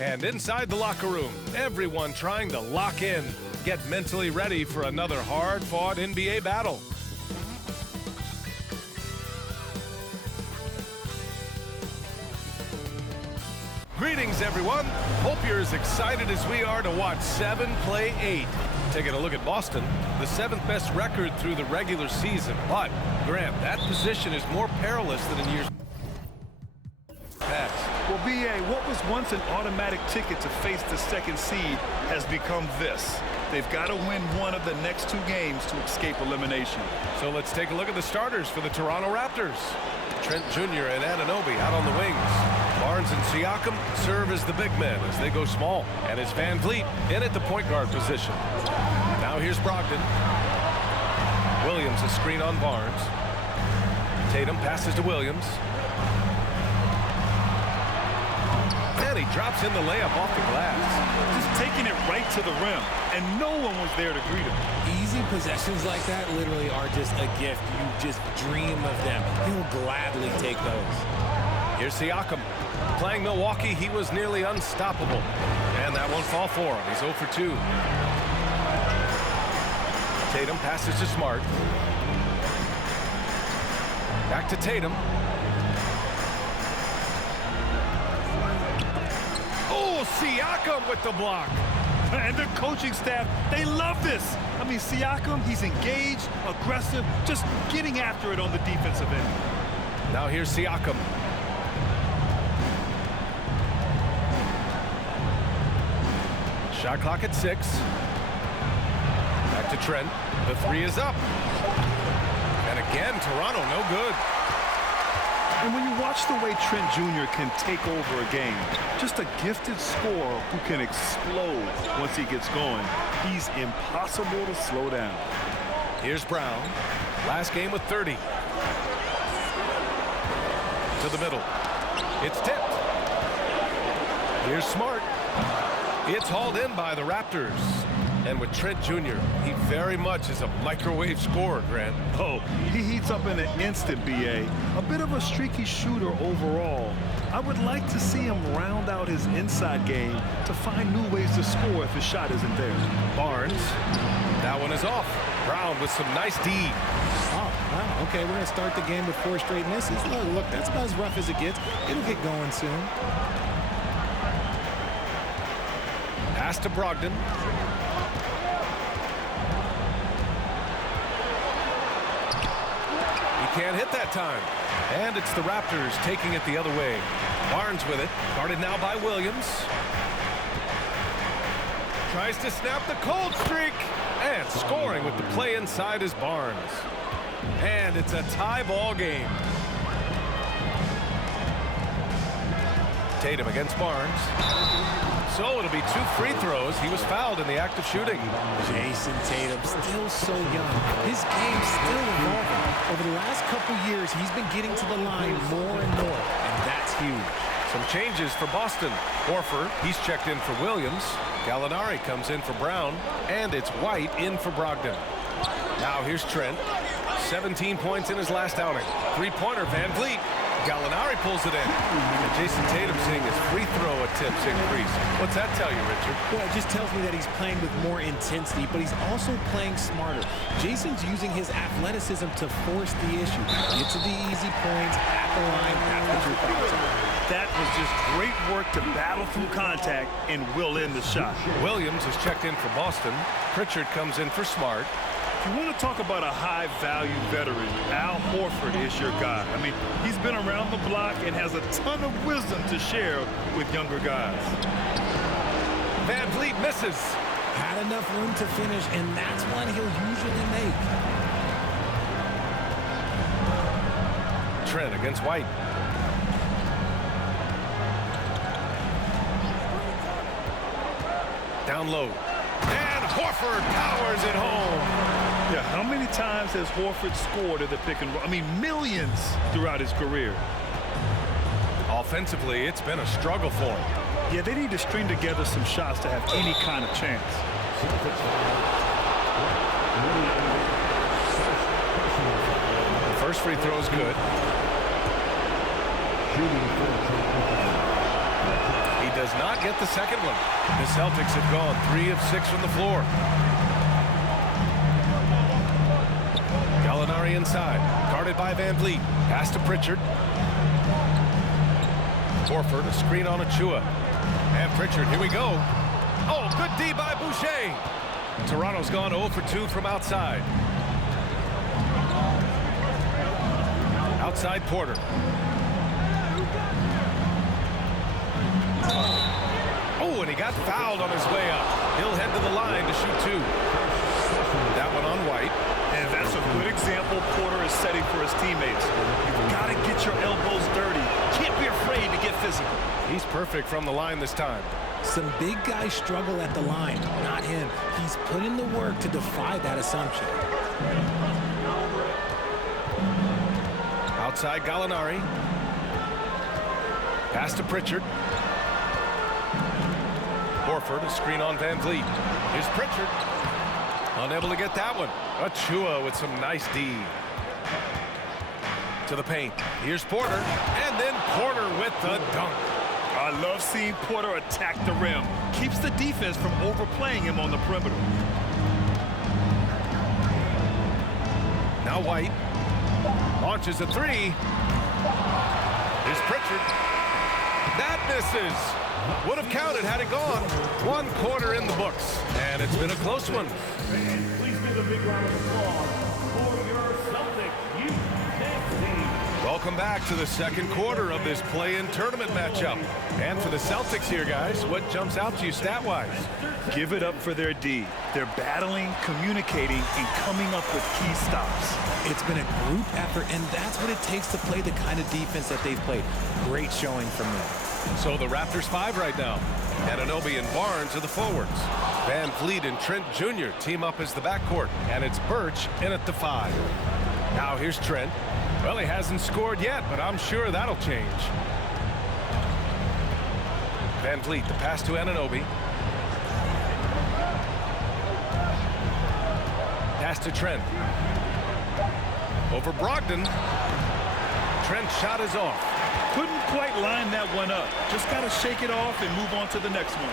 And inside the locker room, everyone trying to lock in, get mentally ready for another hard-fought NBA battle. Greetings, everyone. Hope you're as excited as we are to watch 7 play 8. Taking a look at Boston, the 7th best record through the regular season. But, Grant, that position is more perilous than in years past. Well, B.A., what was once an automatic ticket to face the second seed has become this. They've got to win one of the next 2 games to escape elimination. So let's take a look at the starters for the Toronto Raptors. Trent Jr. and Anunoby out on the wings. Barnes and Siakam serve as the big men as they go small. And it's Van Vliet in at the point guard position. Now here's Brogdon. Williams a screen on Barnes. Tatum passes to Williams. And he drops in the layup off the glass. Just taking it right to the rim, and no one was there to greet him. Easy possessions like that literally are just a gift. You just dream of them. He'll gladly take those. Here's Siakam. Playing Milwaukee, he was nearly unstoppable. And that won't fall for him. He's 0 for 2. Tatum passes to Smart. Back to Tatum. Oh, Siakam with the block. And the coaching staff, they love this. I mean, Siakam, he's engaged, aggressive, just getting after it on the defensive end. Now here's Siakam. Shot clock at 6. Back to Trent. The 3 is up. And again, Toronto no good. And when you watch the way Trent Jr. can take over a game, just a gifted scorer who can explode once he gets going, he's impossible to slow down. Here's Brown. Last game with 30. To the middle. It's tipped. Here's Smart. It's hauled in by the Raptors. And with Trent Jr., he very much is a microwave scorer, Grant. Oh, he heats up in an instant, B.A. A bit of a streaky shooter overall. I would like to see him round out his inside game to find new ways to score if his shot isn't there. Barnes. That one is off. Brown with some nice D. Oh, wow. Okay, we're going to start the game with 4 straight misses. Look, that's about as rough as it gets. It'll get going soon. Pass to Brogdon. He can't hit that time. And it's the Raptors taking it the other way. Barnes with it. Guarded now by Williams. Tries to snap the cold streak. And scoring with the play inside is Barnes. And it's a tie ball game. Tatum against Barnes. So it'll be 2 free throws. He was fouled in the act of shooting. Jason Tatum, still so young. His game's still evolving. Over the last couple years, he's been getting to the line more and more, and that's huge. Some changes for Boston. Horford, he's checked in for Williams. Gallinari comes in for Brown, and it's White in for Brogdon. Now here's Trent. 17 points in his last outing. 3-pointer, Van Vliet. Gallinari pulls it in. And Jason Tatum seeing his free throw attempts increase. What's that tell you, Richard? Well, it just tells me that he's playing with more intensity, but he's also playing smarter. Jason's using his athleticism to force the issue. Get to the easy points at the line after 2 fouls. That was just great work to battle through contact and will in the shot. Williams is checked in for Boston. Pritchard comes in for Smart. If you want to talk about a high-value veteran, Al Horford is your guy. I mean, he's been around the block and has a ton of wisdom to share with younger guys. Van Vliet misses. Had enough room to finish, and that's one he'll usually make. Trent against White. Down low. And Horford powers it home. Yeah, how many times has Horford scored at the pick and roll? I mean, millions throughout his career. Offensively, it's been a struggle for him. Yeah, they need to string together some shots to have any kind of chance. First free throw is good. He does does not get the second one. The Celtics have gone 3 of 6 from the floor. Gallinari inside, guarded by Van Vliet. Pass to Pritchard. Horford, a screen on Achua. And Pritchard, here we go. Oh, good D by Boucher. Toronto's gone 0 for 2 from outside. Outside Porter. Oh, and he got fouled on his way up. He'll head to the line to shoot 2. That one on White. And that's a good example Porter is setting for his teammates. You've got to get your elbows dirty. Can't be afraid to get physical. He's perfect from the line this time. Some big guys struggle at the line, not him. He's put in the work to defy that assumption. Outside Gallinari. Pass to Pritchard. Horford, a screen on Van Vliet. Here's Pritchard. Unable to get that one. Achua with some nice D. To the paint. Here's Porter. And then Porter with the dunk. I love seeing Porter attack the rim. Keeps the defense from overplaying him on the perimeter. Now White. Launches a 3. Here's Pritchard. That misses. Would have counted had it gone. 1 quarter in the books. And it's been a close one. Please give a big round of applause for your Celtics youth team. Welcome back to the second quarter of this play-in tournament matchup. And for the Celtics here, guys, what jumps out to you stat-wise? Give it up for their D. They're battling, communicating, and coming up with key stops. It's been a group effort, and that's what it takes to play the kind of defense that they've played. Great showing from them. So the Raptors 5 right now. Anunoby and Barnes are the forwards. Van Vliet and Trent Jr. team up as the backcourt. And it's Birch in at the 5. Now here's Trent. Well, he hasn't scored yet, but I'm sure that'll change. Van Vliet, the pass to Anunoby. Pass to Trent. Over Brogdon. Trent's shot is off. Couldn't quite line that one up. Just got to shake it off and move on to the next one.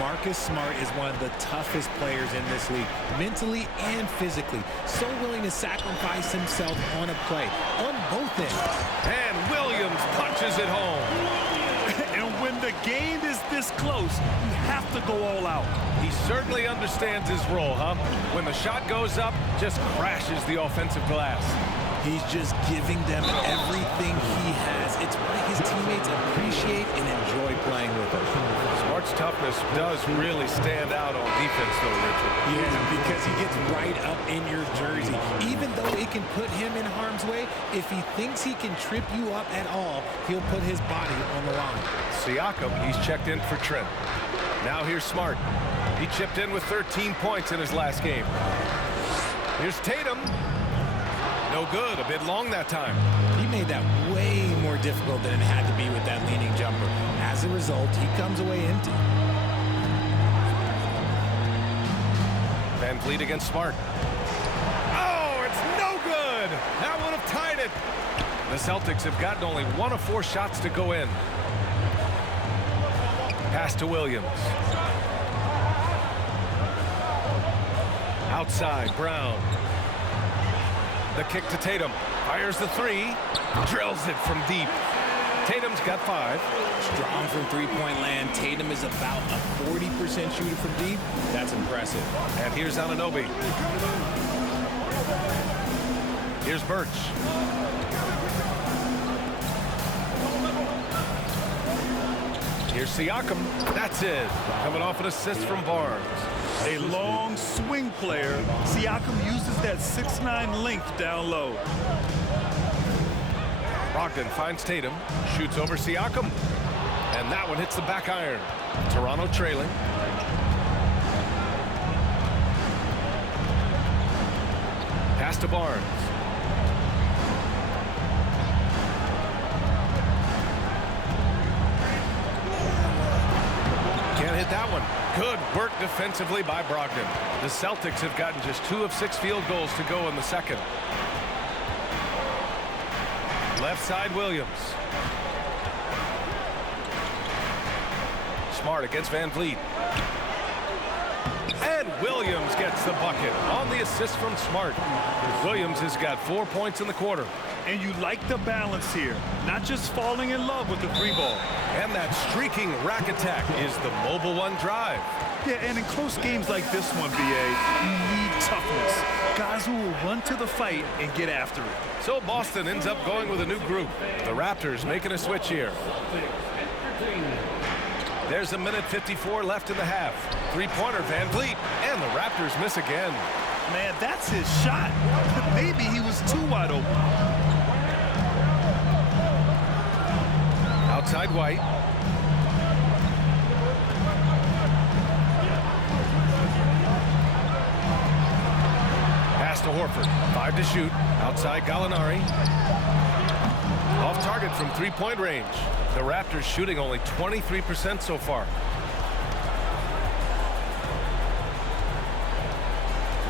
Marcus Smart is one of the toughest players in this league, mentally and physically. So willing to sacrifice himself on a play, on both ends. And Williams punches it home. And when the game is this close, you have to go all out. He certainly understands his role, huh? When the shot goes up, just crashes the offensive glass. He's just giving them everything he has. It's why his teammates appreciate and enjoy playing with him. Smart's toughness does really stand out on defense, though, Richard. Yeah, because he gets right up in your jersey. Even though it can put him in harm's way, if he thinks he can trip you up at all, he'll put his body on the line. Siakam, he's checked in for Trent. Now here's Smart. He chipped in with 13 points in his last game. Here's Tatum. No good, a bit long that time. He made that way more difficult than it had to be with that leaning jumper. As a result, he comes away empty. Van Vliet against Smart. Oh, it's no good! That would have tied it. The Celtics have gotten only 1 of 4 shots to go in. Pass to Williams. Outside, Brown. The kick to Tatum. Fires the 3. Drills it from deep. Tatum's got 5. Strong from three-point land. Tatum is about a 40% shooter from deep. That's impressive. And here's Anunoby. Here's Birch. Here's Siakam. That's it. Coming off an assist from Barnes. A long swing player. Siakam uses that 6'9" length down low. Brogdon finds Tatum. Shoots over Siakam. And that one hits the back iron. Toronto trailing. Pass to Barnes. Can't hit that one. Good work defensively by Brogdon. The Celtics have gotten just 2 of 6 field goals to go in the second. Left side, Williams. Smart against Van Vliet. And Williams gets the bucket on the assist from Smart. Williams has got 4 points in the quarter. And you like the balance here, not just falling in love with the three ball. And that streaking rack attack is the Mobile One drive. Yeah, and in close games like this one, BA, you need toughness. Guys who will run to the fight and get after it. So Boston ends up going with a new group. The Raptors making a switch here. There's a minute 54 left in the half. Three-pointer Van Vliet, and the Raptors miss again. Man, that's his shot. Maybe he was too wide open. Outside White. Pass to Horford. 5 to shoot. Outside Gallinari. Off target from three-point range. The Raptors shooting only 23% so far.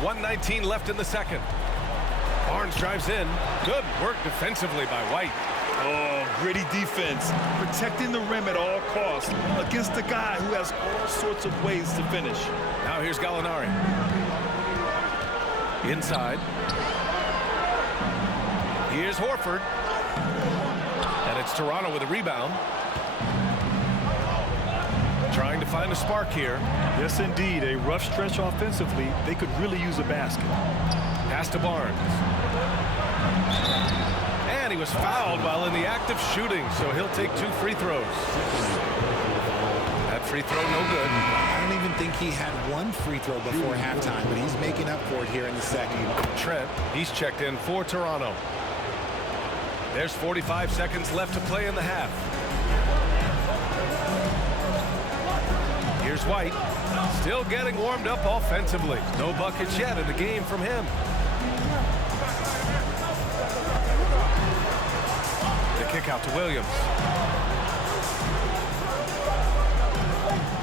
1:19 left in the second. Barnes drives in. Good work defensively by White. Oh, gritty defense, protecting the rim at all costs against a guy who has all sorts of ways to finish. Now here's Gallinari. Inside. Here's Horford. And it's Toronto with a rebound. Trying to find a spark here. Yes, indeed. A rough stretch offensively. They could really use a basket. Pass to Barnes. And he was fouled while in the act of shooting, so he'll take 2 free throws. That free throw no good. I don't even think he had 1 free throw before halftime, but he's making up for it here in the second. Trent, he's checked in for Toronto. There's 45 seconds left to play in the half. Here's White. Still getting warmed up offensively. No buckets yet in the game from him. The kick out to Williams.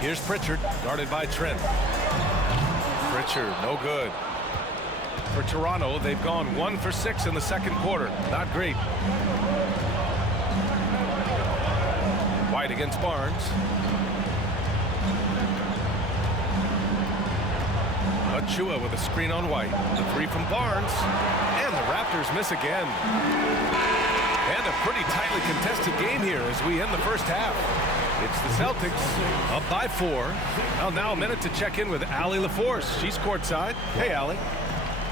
Here's Pritchard, guarded by Trent. Pritchard, no good. For Toronto, they've gone 1 for 6 in the second quarter. Not great. White against Barnes. Achua with a screen on White. The 3 from Barnes. And the Raptors miss again. And a pretty tightly contested game here as we end the first half. It's the Celtics up by 4. Well, now a minute to check in with Allie LaForce. She's courtside. Hey, Allie.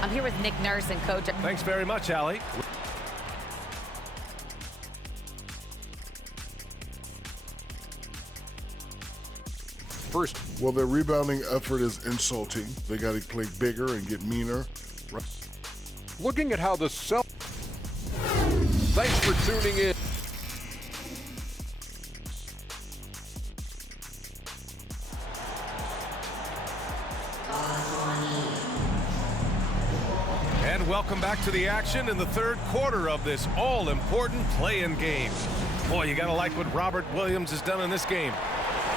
I'm here with Nick Nurse and Coach. Thanks very much, Allie. First, well, their rebounding effort is insulting. They got to play bigger and get meaner. Looking at how the Celtics. Thanks for tuning in. And welcome back to the action in the third quarter of this all-important play-in game. Boy, you got to like what Robert Williams has done in this game.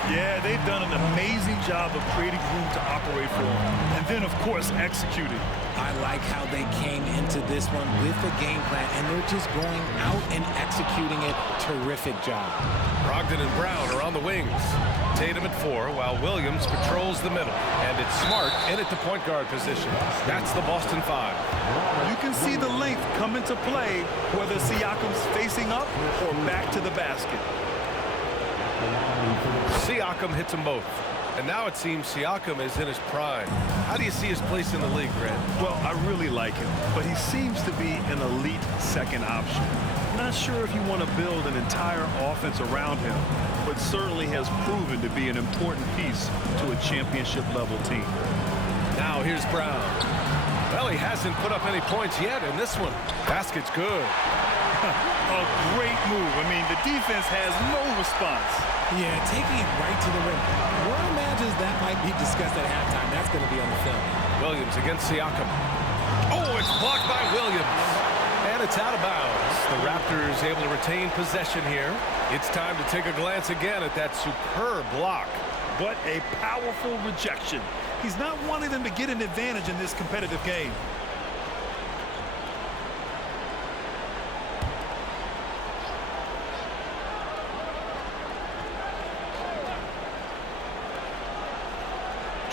Yeah, they've done an amazing job of creating room to operate for him. And then, of course, executing. I like how they came into this one with a game plan, and they're just going out and executing it. Terrific job. Brogdon and Brown are on the wings. Tatum at 4, while Williams patrols the middle. And it's Smart in at the point guard position. That's the Boston 5. You can see the length come into play, whether Siakam's facing up or back to the basket. Siakam hits them both. And now it seems Siakam is in his prime. How do you see his place in the league, Grant? Well, I really like him, but he seems to be an elite second option. Not sure if you want to build an entire offense around him, but certainly has proven to be an important piece to a championship-level team. Now here's Brown. Well, he hasn't put up any points yet in this one. Basket's good. A great move. I mean, the defense has no response. Yeah, taking it right to the rim. More imagines that might be discussed at halftime. That's going to be on the film. Williams against Siakam. Oh, it's blocked by Williams. And it's out of bounds. The Raptors able to retain possession here. It's time to take a glance again at that superb block. What a powerful rejection. He's not wanting them to get an advantage in this competitive game.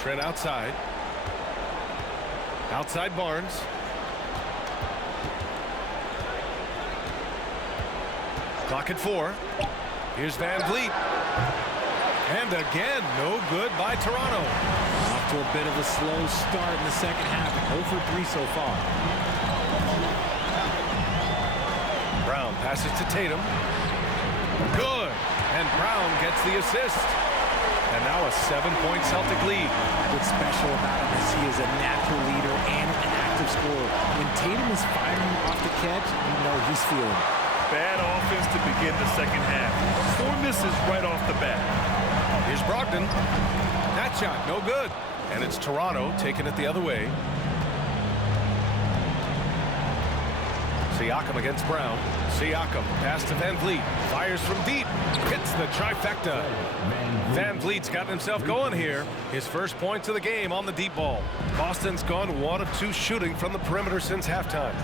Trent outside. Outside Barnes. Clock at 4. Here's Van Vliet. And again, no good by Toronto. Off to a bit of a slow start in the second half. 0 for 3 so far. Brown passes to Tatum. Good. And Brown gets the assist. And now a 7-point Celtic lead. What's special about him is he is a natural leader and an active scorer. When Tatum is firing off the catch, you know he's feeling it. Bad offense to begin the second half. 4 misses right off the bat. Here's Brogdon. That shot, no good. And it's Toronto taking it the other way. Siakam against Brown. Siakam, pass to Van Vliet. Fires from deep. Hits the trifecta. Van Vliet's gotten himself going here. His first points of the game on the deep ball. Boston's gone 1 of 2 shooting from the perimeter since halftime.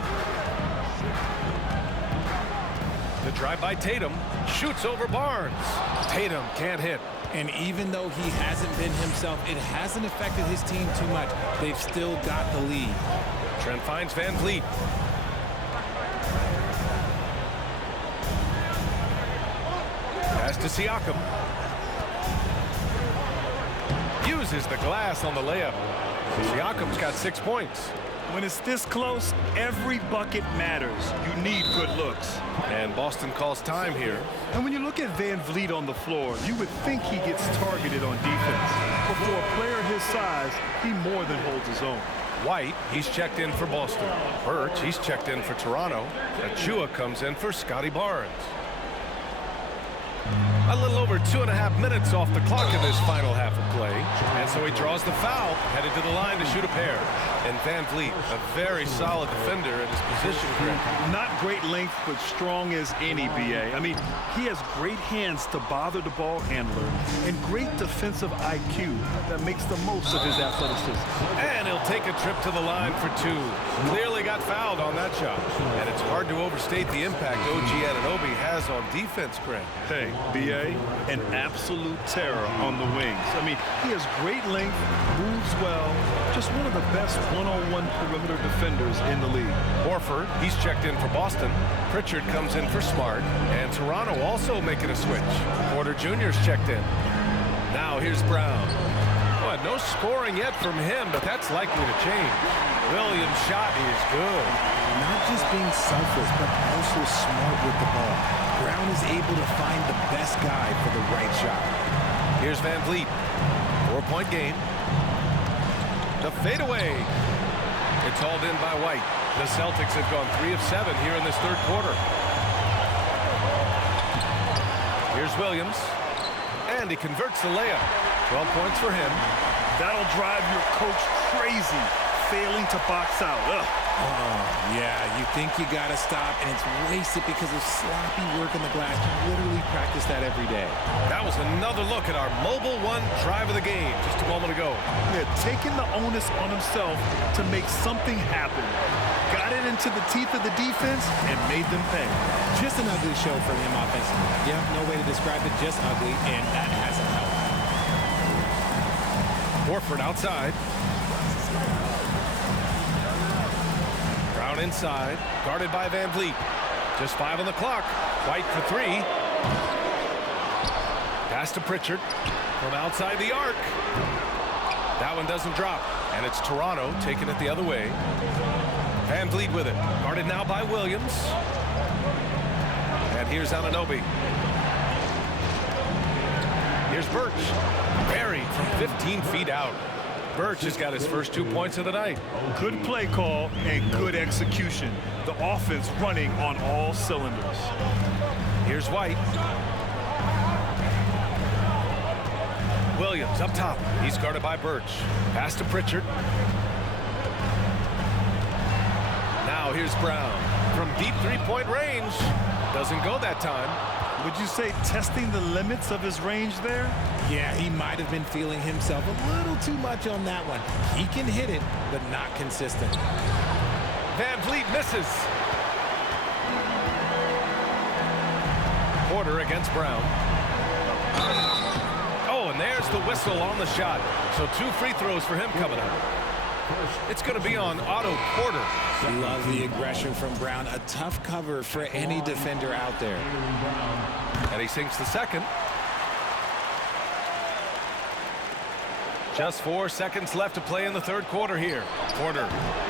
The drive by Tatum. Shoots over Barnes. Tatum can't hit. And even though he hasn't been himself, it hasn't affected his team too much. They've still got the lead. Trent finds Van Vliet. Pass to Siakam. Uses the glass on the layup. Siakam's got 6 points. When it's this close, every bucket matters. You need good looks. And Boston calls time here. And when you look at Van Vliet on the floor, you would think he gets targeted on defense. But for a player his size, he more than holds his own. White, he's checked in for Boston. Birch, he's checked in for Toronto. Achua comes in for Scotty Barnes. A little over 2.5 minutes off the clock in this final half of play. And so he draws the foul, headed to the line to shoot a pair. And Van Vliet, a very solid defender at his position. Not great length, but strong as any, B.A. I mean, he has great hands to bother the ball handler and great defensive IQ that makes the most of his athleticism. And he'll take a trip to the line for 2. Clearly got fouled on that shot. And it's hard to overstate the impact OG Anunoby has on defense, Grant. Hey, B.A., an absolute terror on the wings. I mean, he has great length, moves well, just one of the best one-on-one perimeter defenders in the league. Horford, he's checked in for Boston. Pritchard comes in for Smart. And Toronto also making a switch. Porter Jr.'s checked in. Now here's Brown. Well, no scoring yet from him, but that's likely to change. Williams' shot is good. Not just being selfless, but also smart with the ball. Brown is able to find the best guy for the right shot. Here's Van Vliet. 4-point game. The fadeaway. It's hauled in by White. The Celtics have gone 3 of 7 here in this third quarter. Here's Williams. And he converts the layup. 12 points for him. That'll drive your coach crazy, failing to box out. Yeah, you think you got to stop, and it's wasted because of sloppy work in the glass. You literally practice that every day. That was another look at our Mobile One drive of the game just a moment ago. Yeah, taking the onus on himself to make something happen. Got it into the teeth of the defense and made them pay. Just an ugly show for him offensively. Yeah, no way to describe it, just ugly, and that hasn't helped. Horford outside. Brown inside, guarded by Van Vliet. Just 5 on the clock. White for 3. Pass to Pritchard from outside the arc. That one doesn't drop, and it's Toronto taking it the other way. Van Vliet with it, guarded now by Williams. And here's Anunoby. Here's Birch, buried from 15 feet out. Birch has got his first 2 points of the night. Good play call and good execution. The offense running on all cylinders. Here's White. Williams up top. He's guarded by Birch. Pass to Pritchard. Now here's Brown. From deep three-point range. Doesn't go that time. Would you say testing the limits of his range there? Yeah, he might have been feeling himself a little too much on that one. He can hit it, but not consistent. Van Vliet misses. Porter against Brown. Oh, and there there's the whistle on the shot. So 2 free throws for him coming up. It's going to be on Otto Porter. Love the aggression from Brown. A tough cover for any defender out there. And he sinks the second. Just 4 seconds left to play in the third quarter here. Porter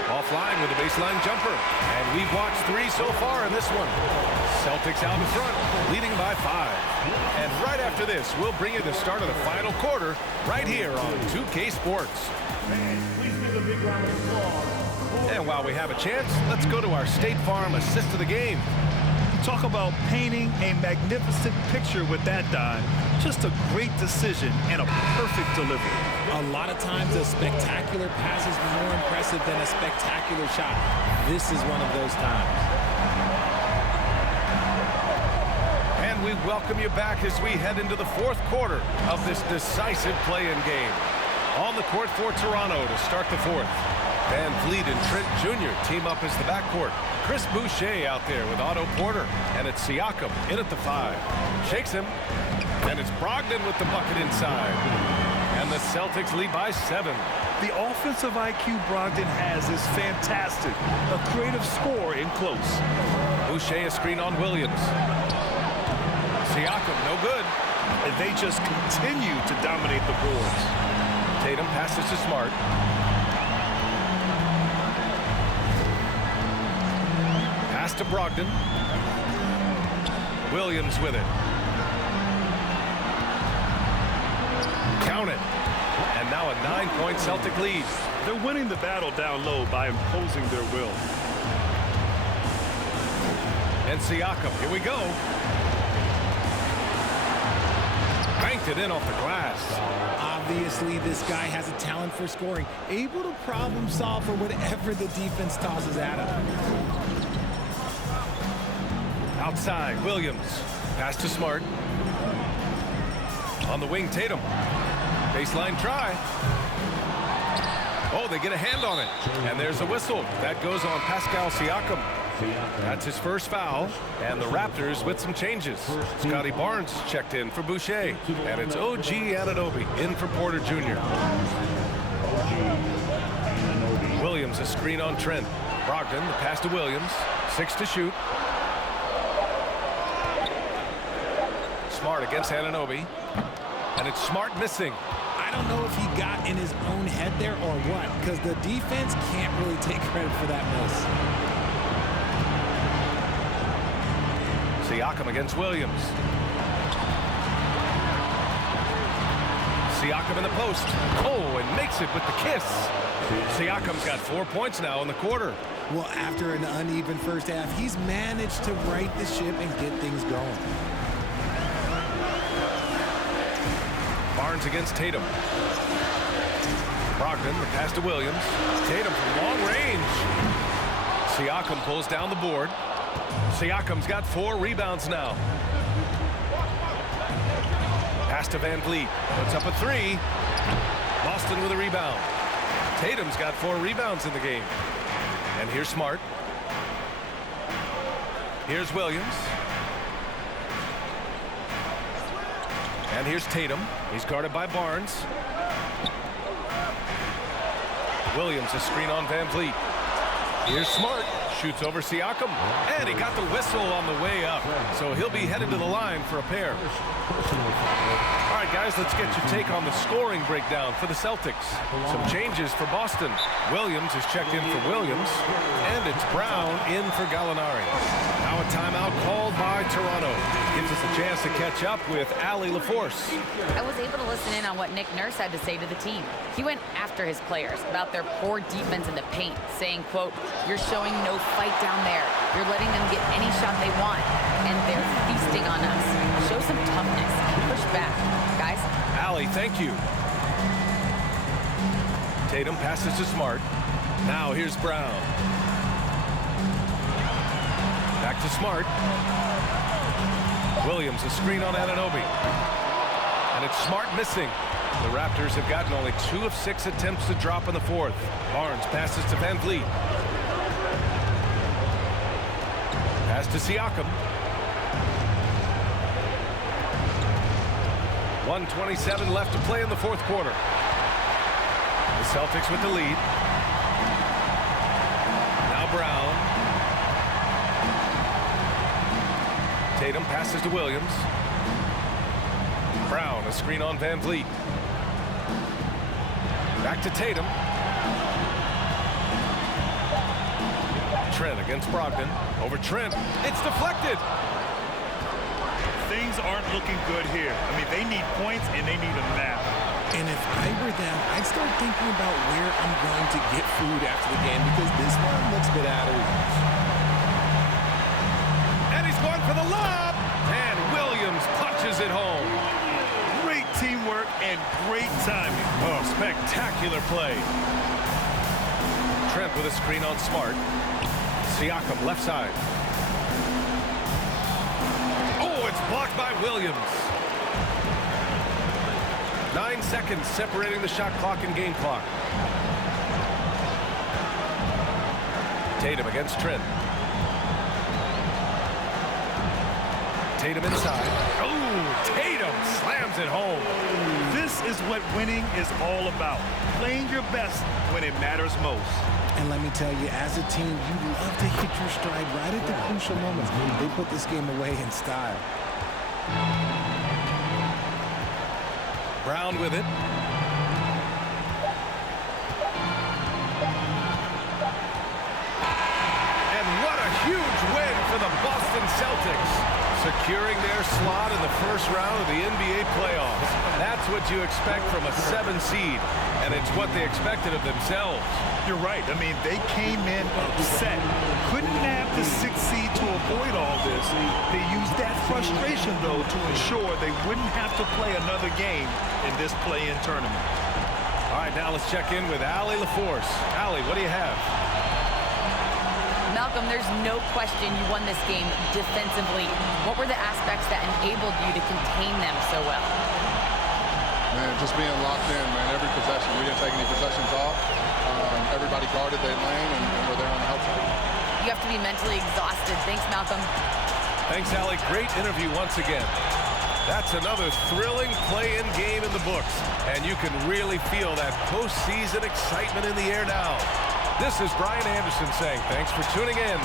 offline with a baseline jumper. And we've watched 3 so far in this one. Celtics out in front, leading by 5. And right after this, we'll bring you the start of the final quarter right here on 2K Sports. Please give a big round of applause. And while we have a chance, let's go to our State Farm assist of the game. Talk about painting a magnificent picture with that dive. Just a great decision and a perfect delivery. A lot of times a spectacular pass is more impressive than a spectacular shot. This is one of those times. And we welcome you back as we head into the fourth quarter of this decisive play-in game. On the court for Toronto to start the fourth. Van Vliet and Trent Jr. team up as the backcourt. Chris Boucher out there with Otto Porter. And it's Siakam in at the 5. Shakes him. And it's Brogdon with the bucket inside. And the Celtics lead by 7. The offensive IQ Brogdon has is fantastic. A creative scorer in close. Boucher a screen on Williams. Siakam no good. And they just continue to dominate the boards. Tatum passes to Smart. Pass to Brogdon. Williams with it. Count it. And now a 9-point Celtic lead. They're winning the battle down low by imposing their will. And Siakam, here we go. Banked it in off the glass. Obviously, this guy has a talent for scoring, able to problem solve for whatever the defense tosses at him. Outside, Williams. Pass to Smart. On the wing, Tatum. Baseline try. Oh, they get a hand on it. And there's a whistle. That goes on Pascal Siakam. That's his first foul. And the Raptors with some changes. Scotty Barnes checked in for Boucher. And it's OG Anunoby in for Porter Jr. Williams a screen on Trent. Brogdon, the pass to Williams. 6 to shoot. Smart against Anunoby. And it's Smart missing. I don't know if he got in his own head there or what, because the defense can't really take credit for that miss. Siakam against Williams. Siakam in the post. Oh, and makes it with the kiss. Siakam's got 4 points now in the quarter. Well, after an uneven first half, he's managed to right the ship and get things going. Barnes against Tatum. Brogdon, the pass to Williams. Tatum from long range. Siakam pulls down the board. Siakam's got 4 rebounds now. Pass to Van Vliet. Puts up a 3. Boston with a rebound. Tatum's got 4 rebounds in the game. And here's Smart. Here's Williams. And here's Tatum. He's guarded by Barnes. Williams a screen on Van Vliet. Here's Smart. Shoots over Siakam. And he got the whistle on the way up. So he'll be headed to the line for a pair. All right, guys, let's get your take on the scoring breakdown for the Celtics. Some changes for Boston. Williams is checked in for Williams. And it's Brown in for Gallinari. Now a timeout called by Toronto. Gives us a chance to catch up with Allie LaForce. I was able to listen in on what Nick Nurse had to say to the team. He went after his players about their poor defense in the paint, saying, quote, "You're showing no fight down there. You're letting them get any shot they want, and they're feasting on us. Show some toughness. Push back, guys." Allie, thank you. Tatum passes to Smart. Now here's Brown. Back to Smart. Williams, a screen on Anunoby. And it's Smart missing. The Raptors have gotten only 2 of 6 attempts to drop in the fourth. Barnes passes to Van Vliet. Pass to Siakam. 1:27 left to play in the fourth quarter. The Celtics with the lead. Now Brown. Tatum passes to Williams. Brown, a screen on Van Vliet. Back to Tatum. Trent against Brogdon. Over Trent. It's deflected. Things aren't looking good here. I mean, they need points and they need a nap. And if I were them, I'd start thinking about where I'm going to get food after the game because this one looks a bit out of reach. And he's going for the lob. And Williams punches it home. Great teamwork and great timing. Oh, spectacular play. Trent with a screen on Smart. Siakam left side. Oh, it's blocked by Williams. 9 seconds separating the shot clock and game clock. Tatum against Trent. Tatum inside. Oh, Tatum slams it home. This is what winning is all about. Playing your best when it matters most. And let me tell you, as a team, you love to hit your stride right at the crucial moments. They put this game away in style. Brown with it. And what a huge win for the Boston Celtics, securing their slot in the first round of the NBA playoffs. That's what you expect from a 7 seed, and it's what they expected of themselves. You're right. I mean, they came in upset. Couldn't nab the 6th seed to avoid all this. They used that frustration, though, to ensure they wouldn't have to play another game in this play-in tournament. All right, now let's check in with Allie LaForce. Allie, what do you have? Malcolm, there's no question you won this game defensively. What were the aspects that enabled you to contain them so well? Man, just being locked in, man. Every possession. We didn't take any possessions off. Everybody guarded their lane, and we're there on the outside. You have to be mentally exhausted. Thanks, Malcolm. Thanks, Allie. Great interview once again. That's another thrilling play-in game in the books, and you can really feel that postseason excitement in the air now. This is Brian Anderson saying thanks for tuning in.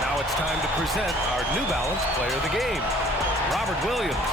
Now it's time to present our New Balance Player of the Game, Robert Williams.